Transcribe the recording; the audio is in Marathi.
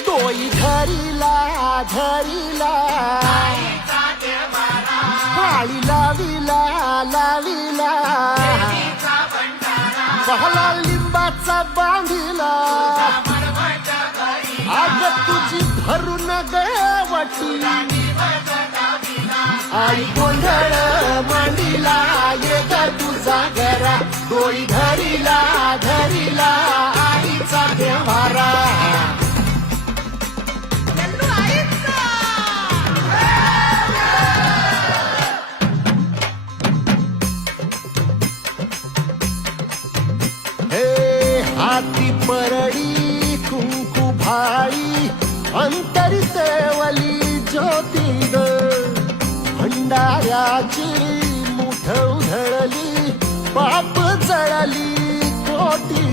डोई धरिला. धरिला पाळी लाविला लाविला. पहला लिंबाचा बांधिला. आग तुझी भरून गवटी. आई गोंधळ मांडीला ये तुझा घरा डोई धरिला. हाती परडी कुंकू भाई अंतरी सेवली ज्योती ग भंडाऱ्याची मुठ उधळली पाप जळली कोटी